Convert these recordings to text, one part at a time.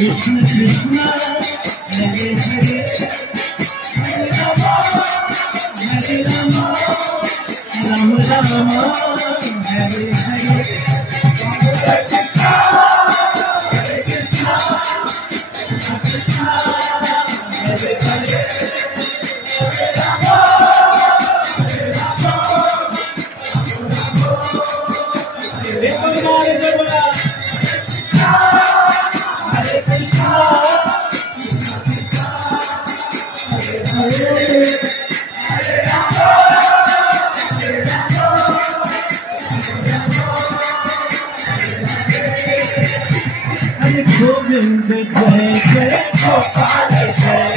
Krishna Krishna Hare Hare Hare Rama Rama Rama Hare Hare Govind Jai Jai Gopal Jai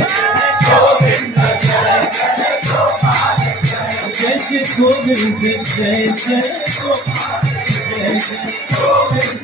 Govind Jai Jai Gopal Jai Govind Jai Jai Gopal Jai Govind